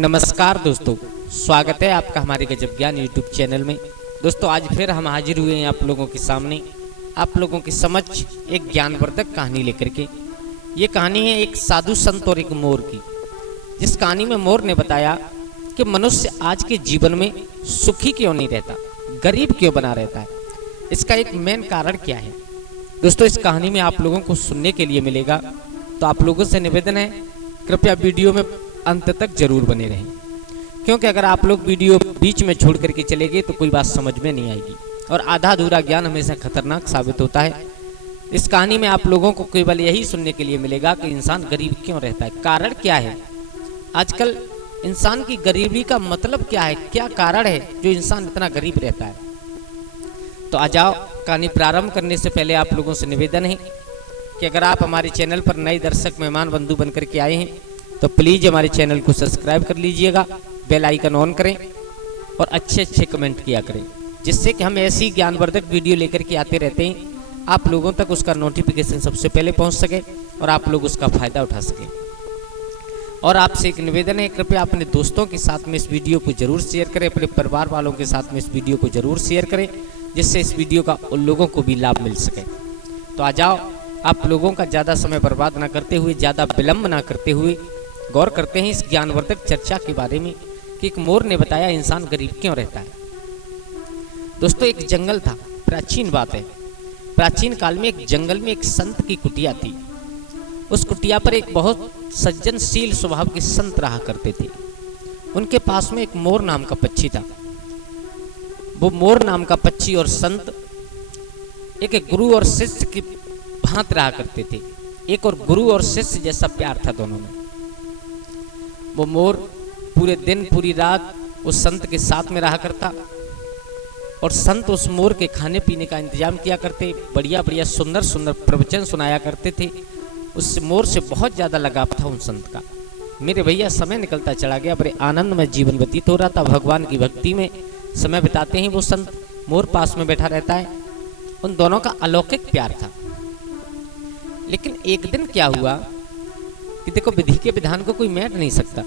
नमस्कार दोस्तों, स्वागत है आपका हमारे गजब ज्ञान यूट्यूब चैनल में। दोस्तों आज फिर हम हाजिर हुए हैं आप लोगों के सामने, आप लोगों के समक्ष एक ज्ञानवर्धक कहानी लेकर के। ये कहानी है एक साधु संत और एक मोर की। जिस कहानी में मोर ने बताया कि मनुष्य आज के जीवन में सुखी क्यों नहीं रहता, गरीब क्यों बना रहता है, इसका एक मेन कारण क्या है। दोस्तों इस कहानी में आप लोगों को सुनने के लिए मिलेगा, तो आप लोगों से निवेदन है कृपया वीडियो में अंत तक जरूर बने रहें, क्योंकि अगर आप लोग वीडियो बीच में छोड़ करके चले गए तो कोई बात समझ में नहीं आएगी और आधा अधूरा ज्ञान हमेशा खतरनाक साबित होता है। इस कहानी में आप लोगों को केवल यही सुनने के लिए मिलेगा कि इंसान गरीब क्यों रहता है, कारण क्या है, आजकल इंसान की गरीबी का मतलब क्या है, क्या कारण है जो इंसान इतना गरीब रहता है। तो आ जाओ, कहानी प्रारंभ करने से पहले आप लोगों से निवेदन है कि अगर आप हमारे चैनल पर नए दर्शक मेहमान बंधु बनकर के आए हैं तो प्लीज़ हमारे चैनल को सब्सक्राइब कर लीजिएगा, बेल आइकन ऑन करें और अच्छे अच्छे कमेंट किया करें, जिससे कि हम ऐसी ज्ञानवर्धक वीडियो लेकर के आते रहते हैं, आप लोगों तक उसका नोटिफिकेशन सबसे पहले पहुंच सके और आप लोग उसका फ़ायदा उठा सकें। और आपसे एक निवेदन है, कृपया अपने दोस्तों के साथ में इस वीडियो को जरूर शेयर करें, अपने परिवार वालों के साथ में इस वीडियो को जरूर शेयर करें, जिससे इस वीडियो का उन लोगों को भी लाभ मिल सके। तो आ जाओ, आप लोगों का ज़्यादा समय बर्बाद ना करते हुए, ज़्यादा विलम्ब ना करते हुए गौर करते हैं इस ज्ञानवर्धक चर्चा के बारे में कि एक मोर ने बताया इंसान गरीब क्यों रहता है। दोस्तों एक जंगल था, प्राचीन बात है, प्राचीन काल में एक जंगल में एक संत की कुटिया थी। उस कुटिया पर एक बहुत सज्जनशील स्वभाव के संत रहा करते थे। उनके पास में एक मोर नाम का पक्षी था। वो मोर नाम का पक्षी और संत एक गुरु और शिष्य की भांत रहा करते थे। एक और गुरु और शिष्य जैसा प्यार था दोनों में। वो मोर पूरे दिन पूरी रात उस संत के साथ में रहा करता और संत उस मोर के खाने पीने का इंतजाम किया करते, बढ़िया बढ़िया सुंदर सुंदर प्रवचन सुनाया करते थे। उस मोर से बहुत ज़्यादा लगाव था उन संत का। मेरे भैया समय निकलता चला गया, बड़े आनंद में जीवन व्यतीत हो रहा था, भगवान की भक्ति में समय बिताते हैं वो संत, मोर पास में बैठा रहता है। उन दोनों का अलौकिक प्यार था। लेकिन एक दिन क्या हुआ कि देखो, विधि के विधान को कोई मेट नहीं सकता।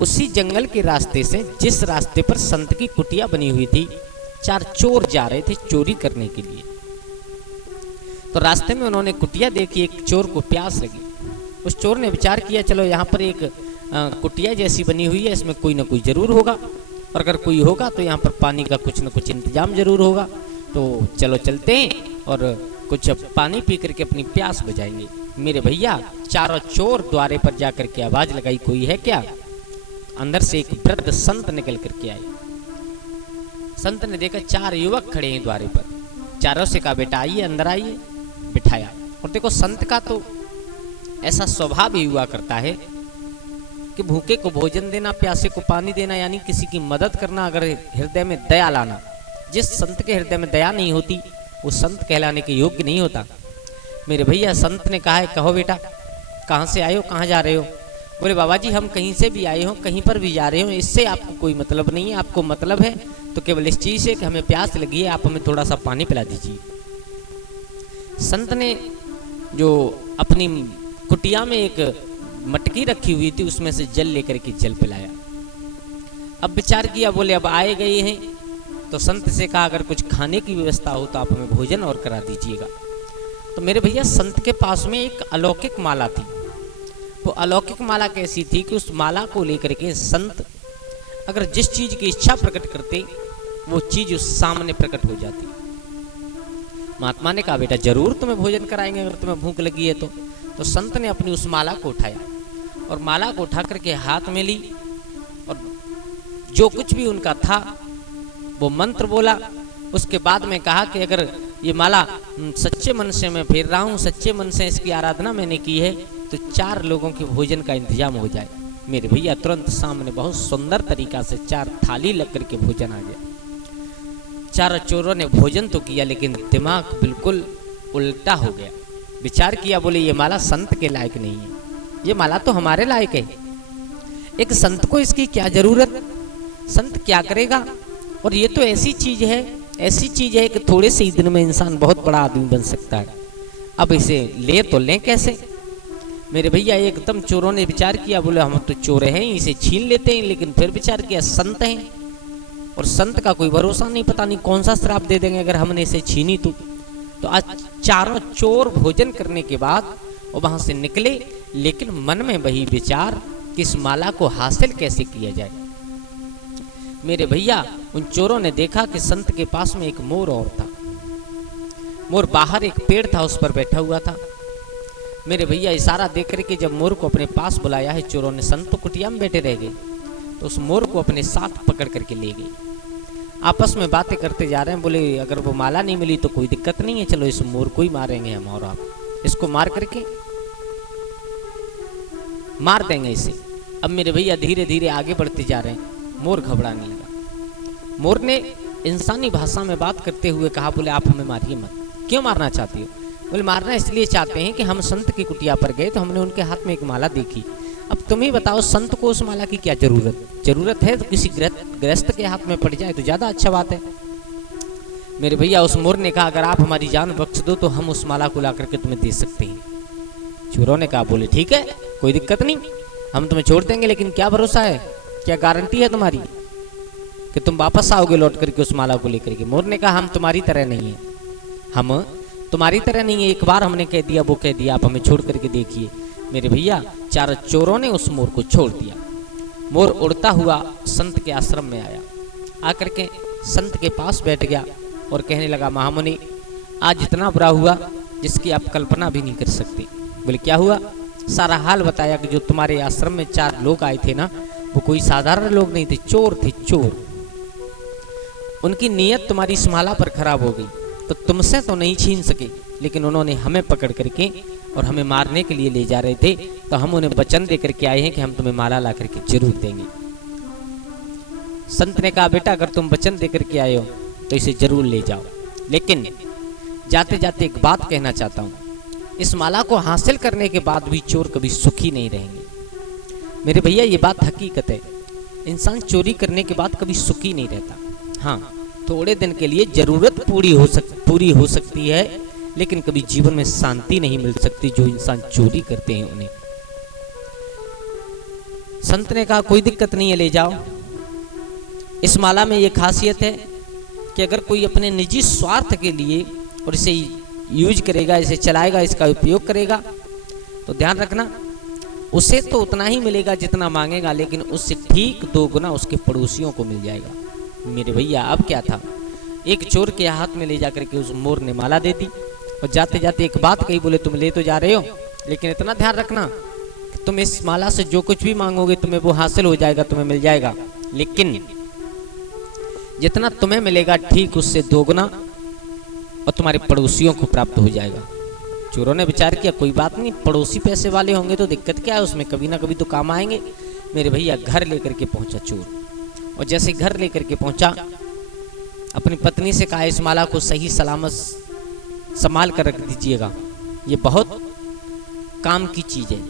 उसी जंगल के रास्ते से, जिस रास्ते पर संत की कुटिया बनी हुई थी, 4 चोर जा रहे थे चोरी करने के लिए। तो रास्ते में उन्होंने कुटिया देखी, एक चोर को प्यास लगी। उस चोर ने विचार किया, चलो यहाँ पर एक कुटिया जैसी बनी हुई है, इसमें कोई ना कोई जरूर होगा, और अगर कोई होगा तो यहाँ पर पानी का कुछ न कुछ इंतजाम जरूर होगा। तो चलो चलते हैं और कुछ पानी पी करके अपनी प्यास बुझाएंगे। मेरे भैया चारों चोर द्वारे पर जाकर के आवाज लगाई, कोई है क्या। अंदर से एक वृद्ध संत निकल करके आए। संत ने देखा 4 युवक खड़े हैं द्वारे पर। चारों से कहा, बेटा आइए, अंदर आइए। बिठाया। और देखो संत का तो ऐसा स्वभाव ही हुआ करता है कि भूखे को भोजन देना, प्यासे को पानी देना, यानी किसी की मदद करना, अगर हृदय में दया लाना। जिस संत के हृदय में दया नहीं होती वो संत कहलाने के योग्य नहीं होता। मेरे भैया संत ने कहा है, कहो बेटा कहाँ से आए हो, कहाँ जा रहे हो। बोले बाबा जी हम कहीं से भी आए हो, कहीं पर भी जा रहे हो, इससे आपको कोई मतलब नहीं है। आपको मतलब है तो केवल इस चीज़ से कि हमें प्यास लगी है, आप हमें थोड़ा सा पानी पिला दीजिए। संत ने जो अपनी कुटिया में एक मटकी रखी हुई थी उसमें से जल लेकर के जल पिलाया। अब विचार किया, बोले अब आए गए हैं तो संत से कहा, अगर कुछ खाने की व्यवस्था हो तो आप हमें भोजन और करा दीजिएगा। तो मेरे भैया संत के पास में एक अलौकिक माला थी। वो अलौकिक माला कैसी थी कि उस माला को लेकर के संत अगर जिस चीज की इच्छा प्रकट करते वो चीज उस सामने प्रकट हो जाती। महात्मा ने कहा, बेटा जरूर तुम्हें भोजन कराएंगे अगर तुम्हें भूख लगी है तो संत ने अपनी उस माला को उठाया और माला को उठा करके हाथ में ली और जो कुछ भी उनका था वो मंत्र बोला। उसके बाद में कहा कि अगर ये माला सच्चे मन से मैं फेर रहा हूँ, सच्चे मन से इसकी आराधना मैंने की है, तो 4 लोगों के भोजन का इंतजाम हो जाए। मेरे भैया तुरंत सामने बहुत सुंदर तरीका से 4 थाली लग करके भोजन आ गया। 4 चोरों ने भोजन तो किया लेकिन दिमाग बिल्कुल उल्टा हो गया। विचार किया, बोले ये माला संत के लायक नहीं है, ये माला तो हमारे लायक है। एक संत को इसकी क्या जरूरत, संत क्या करेगा। और ये तो ऐसी चीज है कि थोड़े से ही दिन में इंसान बहुत बड़ा आदमी बन सकता है। अब इसे ले तो लें कैसे। मेरे भैया एकदम चोरों ने विचार किया, बोले हम तो चोर हैं, इसे छीन लेते हैं। लेकिन फिर विचार किया संत हैं और संत का कोई भरोसा नहीं, पता नहीं कौन सा श्राप दे देंगे अगर हमने इसे छीनी तो आज चारों चोर भोजन करने के बाद वो वहां से निकले, लेकिन मन में वही विचार कि इस माला को हासिल कैसे किया जाए। मेरे भैया उन चोरों ने देखा कि संत के पास में एक मोर और था। मोर बाहर एक पेड़ था, उस पर बैठा हुआ था। मेरे भैया इशारा देख करके जब मोर को अपने पास बुलाया है चोरों ने, संत तो कुटिया में बैठे रह गए, तो उस मोर को अपने साथ पकड़ करके ले गए। आपस में बातें करते जा रहे हैं, बोले अगर वो माला नहीं मिली तो कोई दिक्कत नहीं है, चलो इस मोर को ही मारेंगे हम, और आप इसको मार करके मार देंगे इसे। अब मेरे भैया धीरे धीरे आगे बढ़ते जा रहे हैं, मोर घबराने लगा। मोर ने इंसानी भाषा में बात करते हुए कहा, बोले आप हमें मारिए मत। क्यों मारना चाहती हो? बोले मारना इसलिए चाहते हैं कि हम संत की कुटिया पर गए तो हमने उनके हाथ में एक माला देखी। अब तुम ही बताओ, संत को उस माला की क्या जरूरत है? तो किसी गृहस्थ के हाथ में पड़ जाए तो ज्यादा अच्छा बात है। मेरे भैया उस मोर ने कहा, अगर आप हमारी जान बख्श दो तो हम उस माला को ला करके तुम्हें दे सकते हैं। चोरों ने कहा, बोले ठीक है, कोई दिक्कत नहीं, हम तुम्हें छोड़ देंगे, लेकिन क्या भरोसा है, क्या गारंटी है तुम्हारी कि तुम वापस आओगे लौट करके उस माला को लेकर के? मोर ने कहा, हम तुम्हारी तरह नहीं है, हम तुम्हारी तरह नहीं है, एक बार हमने कह दिया वो कह दिया, आप हमें छोड़ करके देखिए। मेरे भैया चारों चोरों ने उस मोर को छोड़ दिया। मोर उड़ता हुआ संत के आश्रम में आया, आकर के संत के पास बैठ गया और कहने लगा, महामुनि आज इतना बुरा हुआ जिसकी आप कल्पना भी नहीं कर सकते। बोले क्या हुआ? सारा हाल बताया कि जो तुम्हारे आश्रम में 4 लोग आए थे ना, वो कोई साधारण लोग नहीं थे, चोर थे, चोर। उनकी नीयत तुम्हारी इस माला पर खराब हो गई, तो तुमसे तो नहीं छीन सके, लेकिन उन्होंने हमें पकड़ करके और हमें मारने के लिए ले जा रहे थे, तो हम उन्हें वचन दे करके आए हैं कि हम तुम्हें माला ला करके जरूर देंगे। संत ने कहा, बेटा अगर तुम वचन दे करके आए हो तो इसे जरूर ले जाओ, लेकिन जाते जाते एक बात कहना चाहता हूँ, इस माला को हासिल करने के बाद भी चोर कभी सुखी नहीं रहेंगे। मेरे भैया ये बात हकीकत है, इंसान चोरी करने के बाद कभी सुखी नहीं रहता। हाँ, थोड़े दिन के लिए जरूरत पूरी हो सकती है, लेकिन कभी जीवन में शांति नहीं मिल सकती जो इंसान चोरी करते हैं उन्हें। संत ने कहा, कोई दिक्कत नहीं है, ले जाओ। इस माला में ये खासियत है कि अगर कोई अपने निजी स्वार्थ के लिए और इसे यूज करेगा, इसे चलाएगा, इसका उपयोग करेगा, तो ध्यान रखना उसे तो उतना ही मिलेगा जितना मांगेगा, लेकिन उससे ठीक 2 गुना उसके पड़ोसियों को मिल जाएगा। मेरे भैया अब क्या था, एक चोर के हाथ में ले जाकर के उस मोर ने माला दे दी और जाते जाते एक बात कही, बोले तुम ले तो जा रहे हो, लेकिन इतना ध्यान रखना कि तुम इस माला से जो कुछ भी मांगोगे तुम्हें वो हासिल हो जाएगा, तुम्हें मिल जाएगा, लेकिन जितना तुम्हें मिलेगा ठीक उससे 2 गुना और तुम्हारे पड़ोसियों को प्राप्त हो जाएगा। चोरों ने विचार किया, कोई बात नहीं, पड़ोसी पैसे वाले होंगे तो दिक्कत क्या है, उसमें कभी ना कभी तो काम आएंगे। मेरे भैया घर लेकर के पहुंचा चोर, और जैसे घर लेकर के पहुंचा अपनी पत्नी से कहा, इस माला को सही सलामत संभाल कर रख दीजिएगा, ये बहुत काम की चीज है।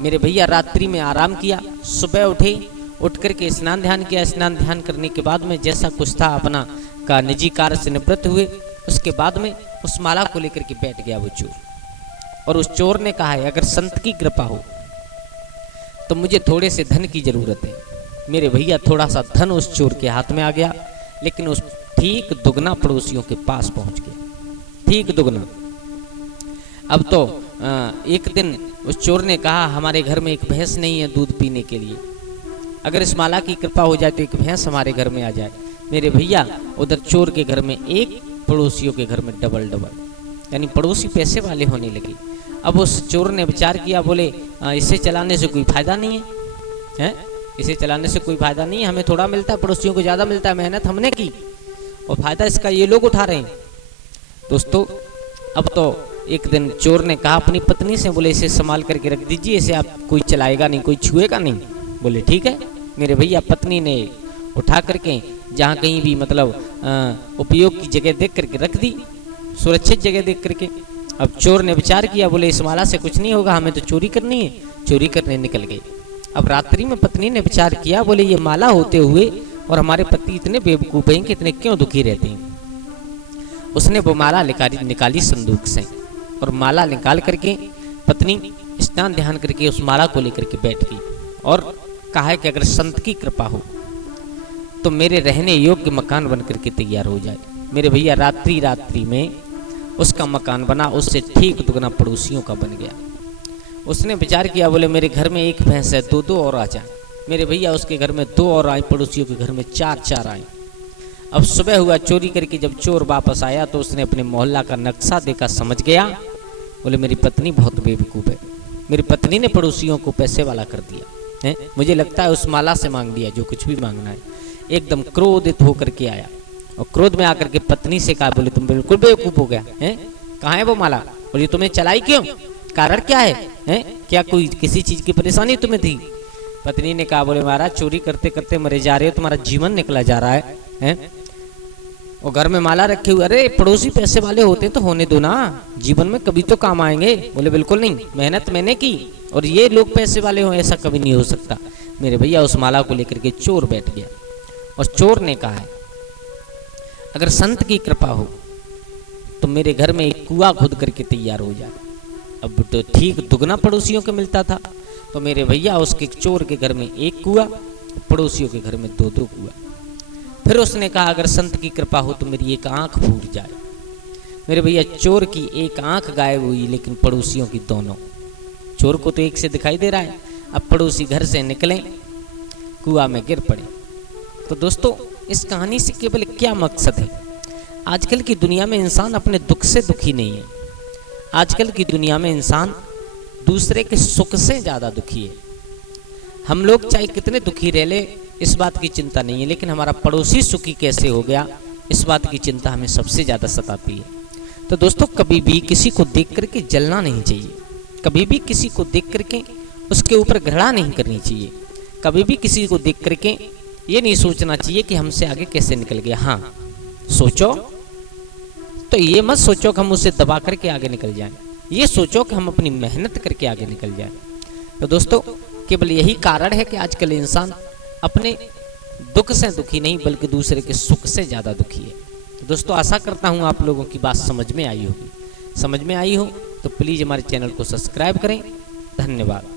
मेरे भैया रात्रि में आराम किया, सुबह उठे, उठ करके स्नान ध्यान किया। स्नान ध्यान करने के बाद में जैसा कुछ था अपना का निजी कार्य से निवृत्त हुए, उसके बाद में उस माला को लेकर के बैठ गया वो चोर। और उस चोर ने कहा है, अगर संत की कृपा हो तो मुझे थोड़े से धन की जरूरत है। मेरे भैया थोड़ा सा धन उस चोर के हाथ में आ गया, लेकिन उस ठीक 2 गुना पड़ोसियों के पास पहुंच गया, ठीक 2 गुना। अब तो एक दिन उस चोर ने कहा, हमारे घर में एक भैंस नहीं है दूध पीने के लिए, अगर इस माला की कृपा हो जाए तो एक भैंस हमारे घर में आ जाए। मेरे भैया उधर चोर के घर में 1, पड़ोसियों के घर में डबल, यानी पड़ोसी पैसे वाले होने लगे। अब उस चोर ने विचार किया, बोले इसे चलाने से कोई फायदा नहीं है, इसे चलाने से कोई फायदा नहीं है, हमें थोड़ा मिलता है, पड़ोसियों को ज़्यादा मिलता है, मेहनत हमने की और फायदा इसका ये लोग उठा रहे हैं। दोस्तों अब तो एक दिन चोर ने कहा अपनी पत्नी से, बोले इसे संभाल करके रख दीजिए, इसे आप कोई चलाएगा नहीं, कोई छुएगा नहीं। बोले ठीक है। मेरे भैया पत्नी ने उठा करके जहाँ कहीं भी मतलब उपयोग की जगह देख करके रख दी, सुरक्षित जगह देख करके। अब चोर ने विचार किया, बोले इस माला से कुछ नहीं होगा, हमें तो चोरी करनी है, चोरी करने निकल गए। अब रात्रि में पत्नी ने विचार किया, बोले ये माला होते हुए और हमारे पति इतने बेवकूफ हैं कि इतने क्यों दुखी रहते हैं। उसने वो माला निकाली संदूक से, और माला निकाल करके पत्नी इस स्नान ध्यान करके उस माला को लेकर के बैठ गई और कहा है कि अगर संत की कृपा हो तो मेरे रहने योग्य मकान बन करके तैयार हो जाए। मेरे भैया रात्रि रात्रि में उसका मकान बना, उससे ठीक दुगना पड़ोसियों का बन गया। उसने विचार किया, बोले मेरे घर में एक भैंस है, दो दो और आ जाए। मेरे भैया उसके घर में दो और आए, पड़ोसियों के घर में चार चार आए। अब सुबह हुआ, चोरी करके जब चोर वापस आया तो उसने अपने मोहल्ला का नक्शा देखा, समझ गया, बोले मेरी पत्नी बहुत बेवकूफ़ है, मेरी पत्नी ने पड़ोसियों को पैसे वाला कर दिया है, मुझे लगता है उस माला से मांग लिया जो कुछ भी मांगना है। एकदम क्रोधित होकर के आया और क्रोध में आकर के पत्नी से कहा, बोले तुम बिल्कुल बेवकूफ़ हो गया है, कहाँ है वो माला, बोले तुम्हें चलाई क्यों, कारण क्या है, क्या कोई किसी चीज़ की परेशानी तुम्हें थी। पत्नी ने कहा, बोले महाराज चोरी करते करते मरे जा रहे हो, तुम्हारा जीवन निकला जा रहा है और घर में माला रखे हुए, अरे पड़ोसी पैसे वाले होते तो होने दो ना, जीवन में कभी तो काम आएंगे। बोले बिल्कुल नहीं, मेहनत मैंने की और ये लोग पैसे वाले हों ऐसा कभी नहीं हो सकता। मेरे भैया उस माला को लेकर के चोर बैठ गया और चोर ने कहा है अगर संत की कृपा हो तो मेरे घर में एक कुआं खुद करके तैयार हो जाए। अब तो ठीक दुगना पड़ोसियों को मिलता था, तो मेरे भैया उसके चोर के घर में एक कुआं, पड़ोसियों के घर में दो दो कुआं। फिर उसने कहा अगर संत की कृपा हो तो मेरी एक आंख फूट जाए। मेरे भैया चोर की एक आंख गायब हुई, लेकिन पड़ोसियों की दोनों। चोर को तो एक से दिखाई दे रहा है, अब पड़ोसी घर से निकले, कुआं में गिर पड़े। तो दोस्तों इस कहानी से केवल क्या मकसद है, आजकल की दुनिया में इंसान अपने दुख से दुखी नहीं है, आजकल की दुनिया में इंसान दूसरे के सुख से ज़्यादा दुखी है। हम लोग चाहे कितने दुखी रह ले इस बात की चिंता नहीं है, लेकिन हमारा पड़ोसी सुखी कैसे हो गया इस बात की चिंता हमें सबसे ज़्यादा सताती है। तो दोस्तों कभी भी किसी को देख करके जलना नहीं चाहिए, कभी भी किसी को देख करके उसके ऊपर घृणा नहीं करनी चाहिए, कभी भी किसी को देख करके ये नहीं सोचना चाहिए कि हमसे आगे कैसे निकल गया। हाँ सोचो तो ये मत सोचो कि हम उसे दबा करके आगे निकल जाएं, ये सोचो कि हम अपनी मेहनत करके आगे निकल जाएं। तो दोस्तों केवल यही कारण है कि आजकल इंसान अपने दुख से दुखी नहीं बल्कि दूसरे के सुख से ज़्यादा दुखी है। तो दोस्तों आशा करता हूँ आप लोगों की बात समझ में आई होगी, समझ में आई हो तो प्लीज़ हमारे चैनल को सब्सक्राइब करें। धन्यवाद।